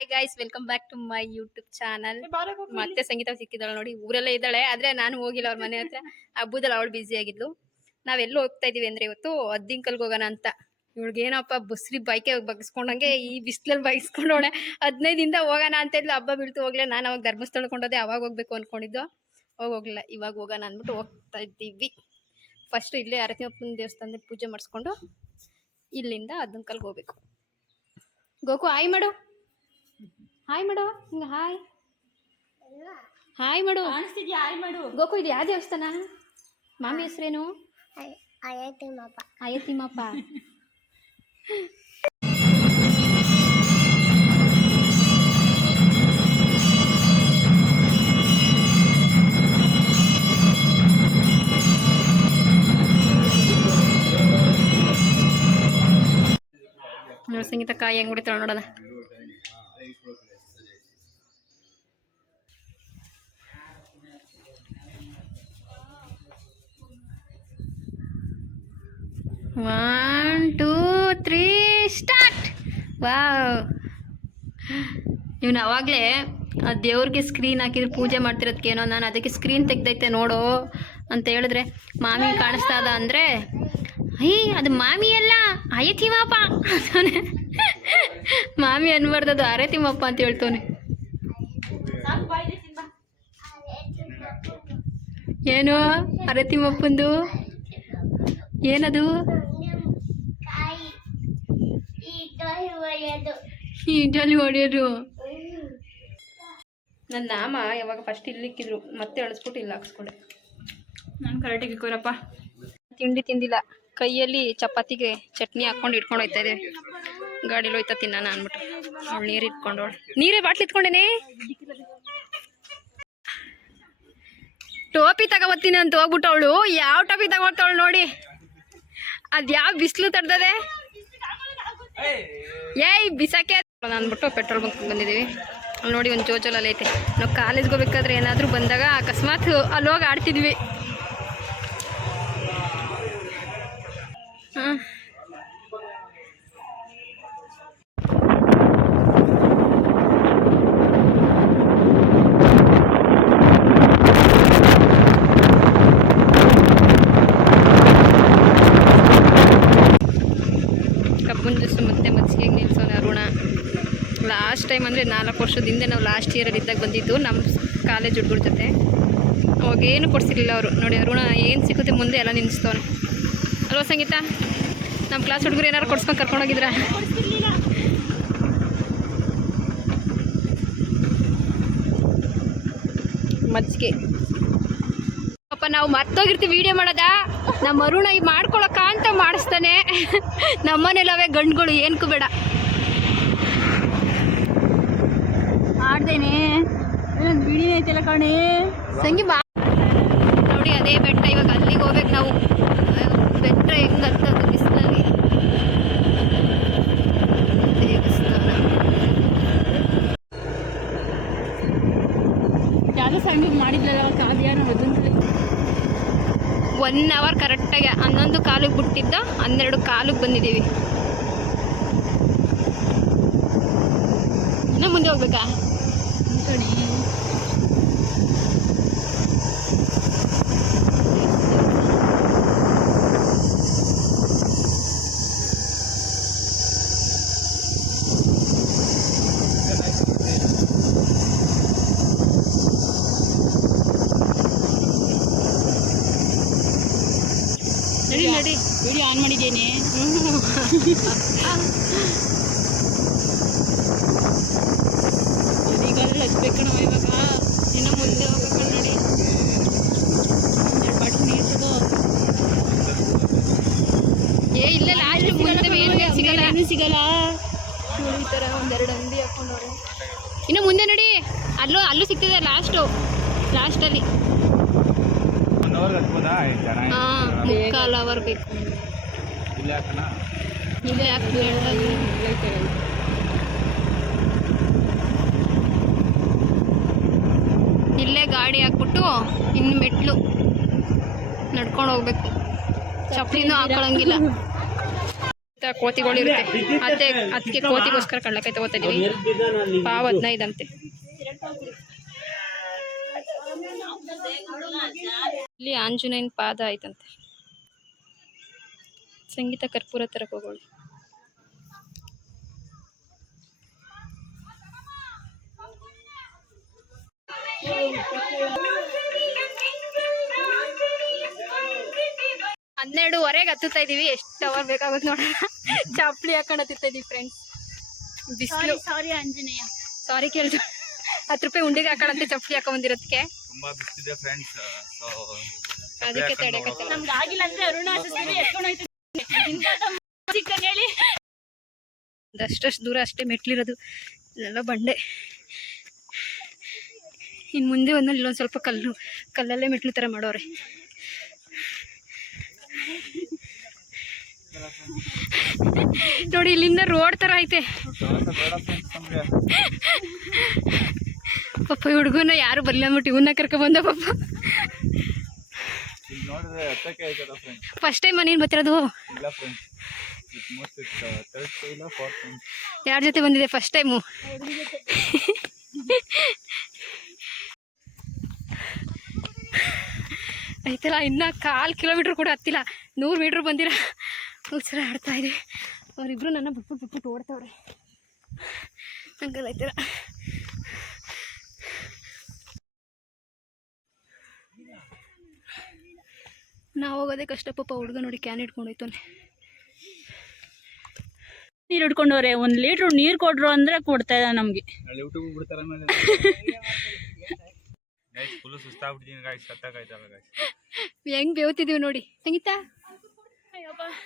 Hey guys, welcome back to my YouTube channel. ಮತ್ತೆ ಸಂಗೀತ ಸಿಕ್ಕಿದಾಳೆ ನೋಡಿ, ಊರಲ್ಲೇ ಇದ್ದಾಳೆ. ಆದ್ರೆ ನಾನು ಹೋಗಿಲ್ಲ ಅವ್ರ ಮನೆ ಹತ್ರ. ಹಬ್ಬದಲ್ಲಿ ಅವಳು ಬ್ಯುಸಿ ಆಗಿದ್ಲು. ನಾವೆಲ್ಲೋ ಹೋಗ್ತಾ ಇದೀವಿ ಅಂದ್ರೆ ಇವತ್ತು ಅದ್ದಿಂಕಲ್ಗೆ ಹೋಗೋಣ ಅಂತ. ಇವಳಿಗೆ ಏನಪ್ಪ ಬಸ್ರಿ ಬೈಕೆ ಬಗ್ಸ್ಕೊಂಡಂಗೆ ಈ ಬಿಸಿಲಲ್ಲಿ ಬೈಸ್ಕೊಂಡವಳೆ. 15 ದಿನದ ಹೋಗೋಣ ಅಂತ ಇದ್ಲು, ಹಬ್ಬ ಬೀಳ್ತು ಹೋಗ್ಲಿಲ್ಲ. ನಾನು ಅವಾಗ ಧರ್ಮಸ್ಥಳಕ್ಕೆ ಕೊಂಡೋದೆ, ಅವಾಗ ಹೋಗ್ಬೇಕು ಅನ್ಕೊಂಡಿದ್ದು, ಹೋಗ್ಲಿಲ್ಲ. ಇವಾಗ ಹೋಗೋಣ ಅಂದ್ಬಿಟ್ಟು ಹೋಗ್ತಾ ಇದ್ದೀವಿ. ಫಸ್ಟ್ ಇಲ್ಲೇ ಅರತಿಯಪ್ಪನ ದೇವಸ್ಥಾನದಲ್ಲಿ ಪೂಜೆ ಮಾಡಿಸ್ಕೊಂಡು ಇಲ್ಲಿಂದ ಅದ್ದಿಂಕಲ್ಗೆ ಹೋಗ್ಬೇಕು. ಗೋಕು ಆಯ್ ಮಾಡು, ಹಾಯ್ ಮಾಡು, ಹಿಂಗ ಹಾಯ್ ಹಾಯ್ ಮಾಡು. ಗೋಕು ಇದು ಯಾವ ದೇವಸ್ಥಾನ? ಮಾಮಿ ಹೆಸರೇನು? ಅಯ್ಯತಿಮ್ಮಪ್ಪ. ಸಂಗೀತ ಕಾಯಿ ಹೆಂಗ್ ಹೊಡಿತಾಳ ನೋಡೋಣ. One, two, three, start. Wow, ಇವನು ಅವಾಗಲೇ ಆ ದೇವ್ರಿಗೆ ಸ್ಕ್ರೀನ್ ಹಾಕಿದ್ರೆ ಪೂಜೆ ಮಾಡ್ತಿರೋದಕ್ಕೇನೋ, ನಾನು ಅದಕ್ಕೆ ಸ್ಕ್ರೀನ್ ತೆಗ್ದೈತೆ ನೋಡು ಅಂತ ಹೇಳಿದ್ರೆ ಮಾಮಿ ಕಾಣಿಸ್ತಾ ಅದ ಅಂದರೆ, ಅದು ಮಾಮಿ ಅಲ್ಲ ಅಯ್ಯತಿಮ್ಮಪ್ಪ ಅಂತಾನೆ. ಮಾಮಿ ಅನ್ಬಾರ್ದದು ಅರೆತಿಮ್ಮಪ್ಪ ಅಂತ ಹೇಳ್ತವನೆ. ಏನು ಅರೆತಿಮ್ಮಪ್ಪಂದು ಏನದು? ಈಟಲ್ಲಿ ಹೊಡೆಯೋದು. ನನ್ನ ನಾಮ ಯಾವಾಗ ಫಸ್ಟ್ ಇಲ್ಲಿ ಇಕ್ಕಿದ್ರು, ಮತ್ತೆ ಅಳಿಸ್ಬಿಟ್ಟು ಇಲ್ಲಿ ಹಾಕ್ಸ್ಕೊಂಡೆ. ನಾನು ಕರೆಕ್ಟಾಗಿ ಇಕ್ಕೋರಪ್ಪ. ತಿಂಡಿ ತಿಂದಿಲ್ಲ, ಕೈಯಲ್ಲಿ ಚಪಾತಿಗೆ ಚಟ್ನಿ ಹಾಕ್ಕೊಂಡು ಇಟ್ಕೊಂಡು ಹೋಯ್ತಾ ಇದ್ದೇವೆ. ಗಾಡೀಲಿ ಹೋಯ್ತಾ ತಿನ್ನೋಣ ಅಂದ್ಬಿಟ್ಟು ಅವಳು ನೀರು ಇಟ್ಕೊಂಡವಳು. ನೀರೇ ಬಾಟ್ಲಿ ಇಟ್ಕೊಂಡೇನೆ. ಟೋಪಿ ತಗೋಬತ್ತೀನಿ ಅಂತ ಹೋಗ್ಬಿಟ್ಟು ಅವಳು ಯಾವ ಟೋಪಿ ತಗೊಳ್ತಾವಳು ನೋಡಿ. ಅದು ಯಾವ ಬಿಸಿಲು ತಡ್ದದೆ, ಏಯ್ ಬಿಸಾಕೆ ಅಂದ್ಬಿಟ್ಟು ಪೆಟ್ರೋಲ್ ಬಂಕ್ ಬಂದಿದ್ದೀವಿ. ಅಲ್ಲಿ ನೋಡಿ ಒಂದು ಜೋಜೋಲಲ್ಲಿ ಐತೆ. ನಾವು ಕಾಲೇಜ್ಗೆ ಹೋಗ್ಬೇಕಾದ್ರೆ ಏನಾದರೂ ಬಂದಾಗ ಅಕಸ್ಮಾತ್ ಅಲ್ಲಿ ಹೋಗಿ ಆಡ್ತಿದ್ವಿ. ಹಾಂ, ಕಬ್ಬನ್ ಜ್ಯೂಸು ಮತ್ತು ಮಜ್ಜಿಗೆಗೆ ನಿಲ್ಸೋಣ ಅರುಣ. ಲಾಸ್ಟ್ ಟೈಮ್ ಅಂದರೆ 4 ವರ್ಷದ ಹಿಂದೆ ನಾವು ಲಾಸ್ಟ್ ಇಯರಲ್ಲಿ ಇದ್ದಾಗ ಬಂದಿದ್ದು ನಮ್ಮ ಕಾಲೇಜ್ ಹುಡುಗರ ಜೊತೆ. ಅವಾಗೇನು ಕೊಡ್ಸಿರ್ಲಿಲ್ಲ ಅವರು. ನೋಡಿ ಅರುಣ ಏನು ಸಿಗುತ್ತೆ ಮುಂದೆ ಎಲ್ಲ ನಿಲ್ಲಿಸ್ತವನೆ ಅಲ್ವಾ ಸಂಗೀತ? ನಮ್ಮ ಕ್ಲಾಸ್ ಹುಡುಗರು ಏನಾರು ಕೊಡ್ಸ್ಕೊಂಡು ಕರ್ಕೊಂಡೋಗಿದ್ರ? ಮಜ್ಜಿಗೆ ಪಾಪ ನಾವು ಮರ್ತೋಗಿರ್ತೀವಿ ವಿಡಿಯೋ ಮಾಡೋದ. ನಮ್ಮ ಅರುಣ ಈಗ ಮಾಡ್ಕೊಳಕ ಅಂತ ಮಾಡಿಸ್ತಾನೆ. ನಮ್ಮನೇಲವೇ ಗಂಡುಗಳು ಏನಕ್ಕೂ ಬೇಡ ಮಾಡ್ದೇನೆ. ವಿಡಿಯೋ ಐತೆಲ್ಲ ಕಣೆ ಸಂಗಿ ಬಾ. ನೋಡಿ ಅದೇ ಬೆಟ್ಟ, ಇವಾಗ ಅಲ್ಲಿಗೆ ಹೋಗ್ಬೇಕು ನಾವು. ಬೆಟ್ಟ ಹೆಂಗಂತದ್ದು ಬಿಸಿಲಲ್ಲಿ. ದೇವಸ್ಥಾನ ಯಾವುದೋ ಸಣ್ಣ ಮಾಡಿದ್ಲಲ್ಲ ಕಾವ್ಯಾನ, ಅದೊಂದು 1 ಅವರ್ ಕರೆಕ್ಟಾಗಿ 11 ಕಾಲಿಗೆ ಬಿಟ್ಟಿದ್ದ, 12 ಕಾಲಿಗೆ ಬಂದಿದ್ದೀವಿ. ಇನ್ನೂ ಮುಂದೆ ಹೋಗ್ಬೇಕಾ? ನಡಿ ನಡಿ, ವಿಡಿಯೋ ಆನ್ ಮಾಡಿದ್ದೇನೆ. ಈಗಾಗಲೇ ಹಚ್ಬೇಕಣ ಇವಾಗ. ಇನ್ನು ಮುಂದೆ ಹೋಗ್ಬೇಕು ನೋಡಿ. 2 ಬಾಟ್ಲಿ ನೀರು ತಗೋ. ಇಲ್ಲೇ ಲಾಸ್ಟ್ ಮುಂದೆ ಮೇಲೆ ಸಿಗಲ್ಲ, ಏನೂ ಸಿಗಲ್ಲ. ಈ ಥರ 1-2 ಅಂಗಡಿ ಹಾಕೊಂಡವ್ರೆ. ಇನ್ನು ಮುಂದೆ ನೋಡಿ, ಅಲ್ಲೂ ಸಿಗ್ತಿದೆ ಲಾಸ್ಟಲ್ಲಿ. ಹಾಂ, 3/4 ಅವರ್ ಬೇಕು. ಇಲ್ಲೇ ಯಾಕೆ ಹೇಳ್ತಾ ಇದ್ದೀನಿ. ಇಲ್ಲೇ ಗಾಡಿ ಹಾಕ್ಬಿಟ್ಟು ಇನ್ನು ಮೆಟ್ಲು ನಡ್ಕೊಂಡು ಹೋಗ್ಬೇಕು. ಚಪ್ಪಲಿನೂ ಹಾಕೊಳಂಗಿಲ್ಲ. ಕೋತಿಗಳು ಇರುತ್ತೆ ಅದಕ್ಕೆ ಕೋತಿಗೋಸ್ಕರ ಕಡಲೆಕಾಯಿ ತಗೋತಾ ಇದೀವಿ. ಪಾವ್ 15 ಅಂತೆ. ಇಲ್ಲಿ ಆಂಜನೇಯನ ಪಾದ ಆಯ್ತಂತೆ. ಸಂಗೀತ ಕರ್ಪೂರ ತರಕ್ ಹೋಗೋಳು. ಹನ್ನೆರಡುವರೆಗೆ ಹತ್ತುತ್ತಾ ಇದೀವಿ. ಎಷ್ಟು ಅವರ್ ಬೇಕಾಗುತ್ತೆ ನೋಡೋಣ. ಚಪ್ಪಲಿ ಹಾಕೊಂಡು ಹತ್ತುತ್ತಾ ಇದೀವಿ ಫ್ರೆಂಡ್ಸ್. ಬಿಸಿಲು. ಸಾರಿ ಆಂಜನೇಯ, ಸಾರಿ ಕೇಳ್ದು. 10 ರೂಪಾಯಿ ಉಂಡಿಗೆ ಹಾಕೊಳ್ಳಂತೆ ಚಪ್ಪಲಿ ಹಾಕೊಂಡ್ಬಂದಿರೋದಕ್ಕೆ. ತುಂಬಾ ಬಿಸಿಲಿದೆ ಫ್ರೆಂಡ್ಸ್, ಸೊ ಅದಕ್ಕೆ ತಡೆಕತ್ತೆ. ನಮ್ಗೆ ಆಗಿಲ್ಲ ಅಂದ್ರೆ ಅರುಣಾಚಲ ಎತ್ಕೊಂಡು ಹೇಳಿ. ಅಷ್ಟಷ್ಟು ದೂರ ಅಷ್ಟೇ ಮೆಟ್ಲಿರೋದು, ಇದೆಲ್ಲ ಬಂಡೆ. ಇನ್ನು ಮುಂದೆ ಒಂದಲ್ಲಿ ಇಲ್ಲೊಂದು ಸ್ವಲ್ಪ ಕಲ್ಲಲ್ಲೇ ಮೆಟ್ಲು ಥರ ಮಾಡೋರೆ. ನೋಡಿ ಇಲ್ಲಿಂದ ರೋಡ್ ತರ ಐತೆ. ಪಾಪ ಹುಡುಗನ ಯಾರು ಬರ್ಲಿ ಅಂದ್ಬಿಟ್ಟು ಇವನ್ನ ಕರ್ಕೊ ಬಂದ ಪಾಪ. ಫಸ್ಟ್ ಟೈಮ್ ನೀನು ಬರ್ತಿರೋದು? ಯಾರ ಜೊತೆ ಬಂದಿದೆ ಫಸ್ಟ್ ಟೈಮು? ಆಯ್ತಲ್ಲ, ಇನ್ನ 1/4 ಕಿಲೋಮೀಟ್ರ್ ಕೂಡ ಹತ್ತಿಲ್ಲ. 100 ಮೀಟ್ರ್ ಬಂದಿರ ಉತ್ಸರ ಆಡ್ತಾ ಇದೆ. ಅವರಿಬ್ರು ನನ್ನ ಬಿಟ್ಬಿಟ್ಟು ಓಡ್ತಾವ್ರೆ. ಹಂಗಲ್ಲ ಆಯ್ತಲ್ಲ. ನಾವು ಹೋಗೋದೇ ಕಷ್ಟ ಪಾಪ. ಹುಡುಗ ನೋಡಿ ಕ್ಯಾನ್ ಇಟ್ಕೊಂಡು ಹೋಯ್ತಾನೆ. ನೀರು ಹಿಡ್ಕೊಂಡವ್ರೆ. 1 ಲೀಟ್ರ್ ನೀರು ಕೊಡ್ರು ಅಂದ್ರೆ ಕೊಡ್ತಾ ಇದ್ದ ನಮ್ಗೆ. ಹೆಂಗ್ ಬೇವ್ತಿದೀವಿ ನೋಡಿ ಸಂಗೀತ.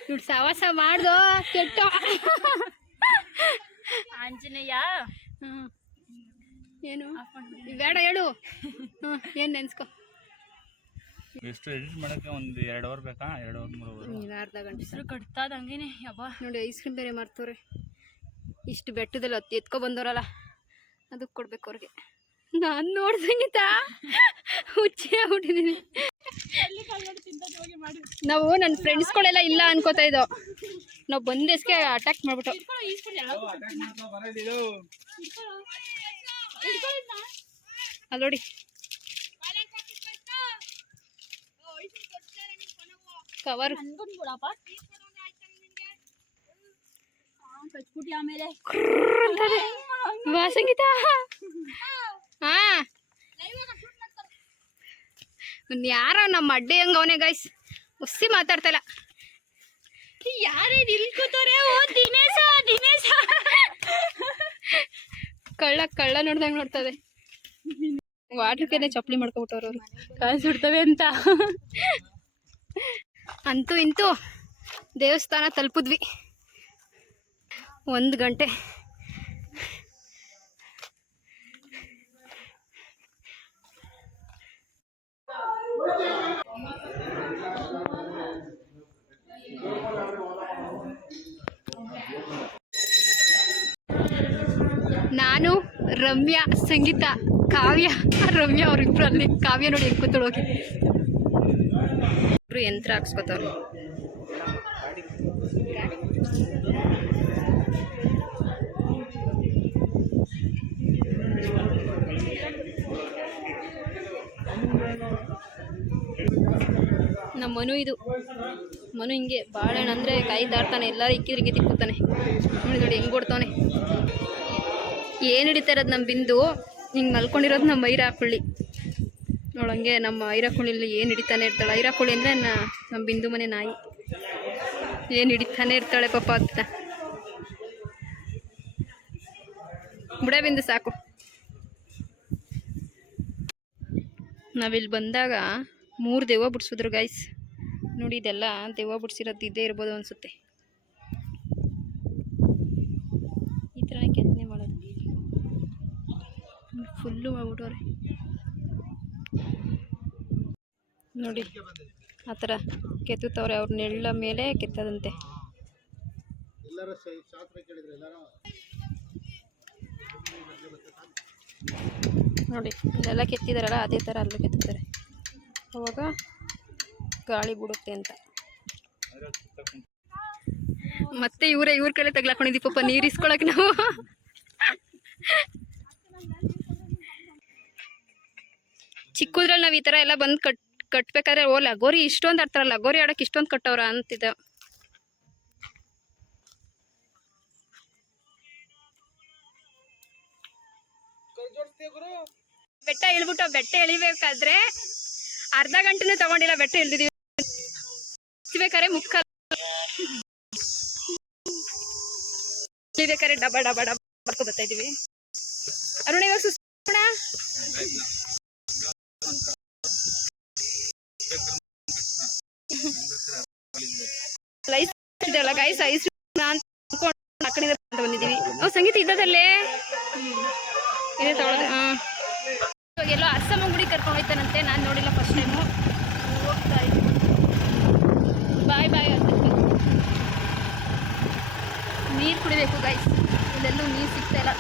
ನೋಡಿ ಸವಾಸ ಮಾಡ್ದೋ ಕೆಟ್ಟ ಆಂಜನೇಯ. ಏನು ಬೇಡ ಹೇಳು. ಏನ್ ನೆನ್ಸ್ಕೊ. ಎಷ್ಟು ಎಡಿಟ್ ಮಾಡಕ್ಕೆ ಒಂದು 2 ಅವರ್ ಬೇಕಾ? 2 ಅವರ್ 3 ಅವರ್ ಅರ್ಧ ಗಂಟೆ ಕಟ್ತಾದ ಹಂಗೇನೆ. ಯಬ್ಬಾ ನೋಡಿ ಐಸ್ ಕ್ರೀಮ್ ಬೇರೆ ಮಾರ್ತವ್ರೆ. ಇಷ್ಟು ಬೆಟ್ಟದಲ್ಲಿ ಎತ್ಕೊ ಬಂದವರಲ್ಲ, ಅದಕ್ಕೆ ಕೊಡ್ಬೇಕು ಅವ್ರಿಗೆ. ನಾನು ನೋಡ್ದಂಗಿತ ಹುಚ್ಚಿ ಆಗ್ಬಿಟ್ಟಿದ್ದೀನಿ. ನಾವು ನನ್ನ ಫ್ರೆಂಡ್ಸ್ಗಳೆಲ್ಲ ಇಲ್ಲ ಅನ್ಕೋತಾ ಇದ್ದೋ. ನಾವು ಬಂದೇಸ್ಗೆ ಅಟ್ಯಾಕ್ ಮಾಡ್ಬಿಟ್ಟು. ಅಲ್ಲಿ ನೋಡಿ ಕವರ್ ಬಾ ಸಂಗೀತ. ಹಾ ಯಾರ ನಮ್ಮ ಅಡ್ಡೆ ಹಂಗ ಅವನೇ ಗೈಸ್. ಹುಸಿ ಮಾತಾಡ್ತಾ ಇಲ್ಲ. ಯಾರೇ ನಿಲ್ಕೋತಾರೆ? ಓ ದಿನೇಶ ದಿನೇಶ. ಕಳ್ಳ ನೋಡ್ದಂಗೆ ನೋಡ್ತದೆ. ವಾಟರ್ಗೆನೆ ಚಪ್ಪಲಿ ಮಾಡ್ಕೊಬಿಟ್ಟವ್ರು ಅವರು. ಕಾಸು ಸುಡ್ತವೆ ಅಂತ. ಅಂತೂ ಇಂತೂ ದೇವಸ್ಥಾನ ತಲುಪಿದ್ವಿ. 1 ಗಂಟೆ. ನಾನು, ರಮ್ಯಾ, ಸಂಗೀತ, ಕಾವ್ಯ. ರಮ್ಯಾ ಅವ್ರಿಬ್ರು ಅಲ್ಲಿ. ಕಾವ್ಯ ನೋಡಿ ಹೆಂಗ್ ಕೂತ್ಕೊಳ್ಳೋಕೆ. ಇಬ್ರು ಯಂತ್ರ ಹಾಕ್ಸ್ಕೊತವ್ರು. ನಮ್ಮ ಮನು ಇದು. ಮನು ಹಿಂಗೆ ಬಾಳೆಹಣ್ಣು ಅಂದರೆ ಕಾಯಿ ದಾಡ್ತಾನೆ. ಎಲ್ಲರೂ ಇಕ್ಕಿದ್ರಿಗೆ ತಿಕ್ಕುತ್ತಾನೆ. ನೋಡಿ ಹೆಂಗೆ ಕೊಡ್ತಾನೆ. ಏನು ಹಿಡಿತಾ ಇರೋದು ನಮ್ಮ ಬಿಂದು. ಹಿಂಗೆ ಮಲ್ಕೊಂಡಿರೋದು ನಮ್ಮ ಐರಾಕುಳ್ಳಿ. ನೋಡಂಗೆ ನಮ್ಮ ಐರಾಕುಳ್ಳಿಲಿ ಏನು ಹಿಡಿತಾನೆ ಇರ್ತಾಳೆ. ಐರಾಕುಳ್ಳಿ ಅಂದರೆ ನಮ್ಮ ಬಿಂದು ಮನೆ ನಾಯಿ. ಏನು ಹಿಡಿತಾನೆ ಇರ್ತಾಳೆ ಪಾಪ ಅಂತ. ಬುಡ ಬಿಂದು ಸಾಕು. ನಾವಿಲ್ಲಿ ಬಂದಾಗ 3 ದೆವ್ವ ಬಿಡಿಸಿದ್ರು ಗೈಸ್. ನೋಡಿ ಇದೆಲ್ಲ ದೆವ್ವ ಬಿಡಿಸಿರೋದು ಇದ್ದೇ ಇರ್ಬೋದು ಅನಿಸುತ್ತೆ. ಈ ಥರನೇ ಕೆತ್ತನೆ ಮಾಡೋದು. ಫುಲ್ಲು ಮಾಡ್ಬಿಟ್ಟವ್ರೆ ನೋಡಿ. ಆ ಥರ ಕೆತ್ತುತ್ತವ್ರೆ. ಅವ್ರ ನೆಳ್ಳ ಮೇಲೆ ಕೆತ್ತದಂತೆ. ನೋಡಿ ಇಲ್ಲೆಲ್ಲ ಕೆತ್ತಿದಾರಲ್ಲ, ಅದೇ ಥರ ಅಲ್ಲೂ ಕೆತ್ತುತ್ತಾರೆ. ಅವಾಗ ಗಾಳಿ ಬಿಡುತ್ತೆ ಅಂತ. ಮತ್ತೆ ಇವ್ರ ಕಡೆ ತಗ್ಲಾಕೊಂಡಿದ್ವಿ ಪಾಪ ನೀರು ಇಸ್ಕೊಳಕ್ ನಾವು. ಚಿಕ್ಕದ್ರಲ್ಲಿ ನಾವ್ ಈ ತರ ಎಲ್ಲ ಬಂದ್ ಕಟ್ಬೇಕಾದ್ರೆ ಓ ಲಗೋರಿ ಇಷ್ಟೊಂದು ಆಡ್ತಾರ, ಲಗೋರಿ ಆಡಕ್ ಇಷ್ಟೊಂದು ಕಟ್ಟವ್ರ ಅಂತಿದ್ದ. ಬೆಟ್ಟ ಇಳ್ಬಿಟ್ಟು ಬೆಟ್ಟ ಇಳಿಬೇಕಾದ್ರೆ ಅರ್ಧ ಗಂಟೆನೂ ತಗೊಂಡಿಲ್ಲ, ಬೆಟ್ಟ ಇಳ್ದಿದೀವಿ. ಇಳಿಬೇಕಾದ್ರೆ ಇಳಿಬೇಕಾದ್ರೆ ಡಬ ಡಬ ಡಬ ಬರ್ಕೊ ಬರ್ತಾ ಇದೀವಿ. ಅರುಣ ಇವಾಗ ಸುಸ್ಣ ಗೈಸ್ ಐಸ್ ಆ ಕಡೆಯಿಂದ ಬಂದಿದೀವಿ. ಸಂಗೀತ ಇದ್ದದಲ್ಲೇ ಇದೇ ತಗೊಳ್ಳೋದು. ಇವಾಗ ಎಲ್ಲೋ ಅರ್ಸಮ್ಮ ಗುಡಿ ಕರ್ಕೊಂಡು ಹೋಯ್ತಾನಂತೆ, ನಾನು ನೋಡಿಲ್ಲ ಫಸ್ಟ್ ಟೈಮು. ಹೋಗ್ತಾ ಇದ್ದೀನಿ. ಬಾಯ್ ಬಾಯ್ ಅಂತ ನೀರು ಕುಡಿಬೇಕು ಗೈಸ್, ಇಲ್ಲೆಲ್ಲೂ ನೀರು ಸಿಗ್ತಾ ಇಲ್ಲ.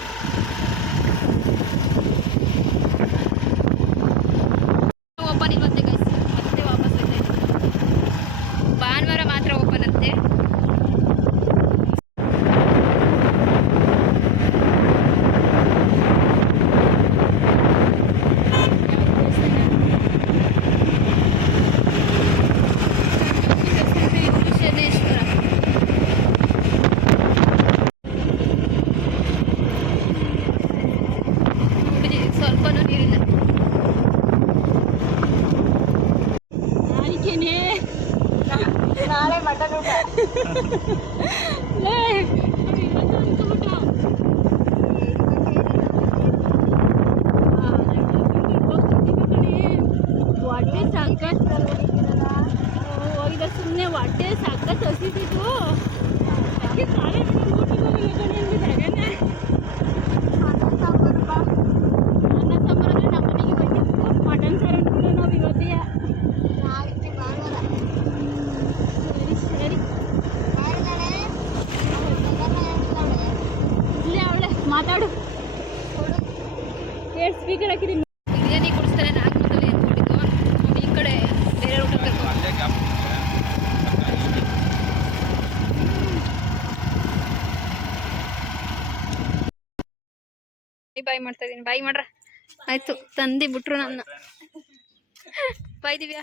ಓಪನ್ ಇಲ್ವಂತೆ ಗೈಸ್, ಮತ್ತೆ ವಾಪಸ್ ಹೋಗ್ತಾ ಇದ್ದೀವಿ. ಭಾನುವಾರ ಮಾತ್ರ ಓಪನ್ ಅಂತೆ. ಸ್ವಲ್ಪನೂ ನೀರಿಲ್ಲ. ನಾಳೆ ಮಟನ್ ಊಟ. ಹೊಟ್ಟೆ ಸಖತ್ ಹೋಗಿದ, ಸುಮ್ಮನೆ ಹೊಟ್ಟೆ ಸಖತ್ ಹಸಿತಿತ್ತು. ಅದಕ್ಕೆ ನಾಳೆ ಊಟಕ್ಕೆ ಹೋಗಿಲ್ಲ ಕಣೆ ಅಂದಿದ್ದಾಗನೆ. ಅನ್ನ ಸಾಂಬಾರು ಅಂದರೆ ನಮ್ಮ ಮನೆಗೆ ಹೋಯ್ತಿತ್ತು. ಮಟನ್ ಸಾರು ಅಂದ್ಕೊಂಡು ನಾವು ಇವತ್ತೇ. ಸರಿ ಇಲ್ಲೇ ಅವಳೆ ಮಾತಾಡು, ಹೇಳಿ ಸ್ಪೀಕರ್ ಹಾಕಿದ್ದೀನಿ. ಬಿರಿಯಾನಿ ಕೊಡಿಸ್ತಾರೆ ನಾಗಪುರದಲ್ಲಿ ಅಂದ್ಕೊಂಡಿದ್ದು, ಈ ಕಡೆ ಬೇರೆ ಊಟ ಕರ್ಕೊಂಡು ಬಾಯ್ ಮಾಡ್ತಾ ಇದೀನಿ. ಬಾಯ್ ಮಾಡ್ರ ಆಯ್ತು, ತಂದಿ ಬಿಟ್ರು ನನ್ನ. ಬಾಯ್ ದಿವ್ಯಾ.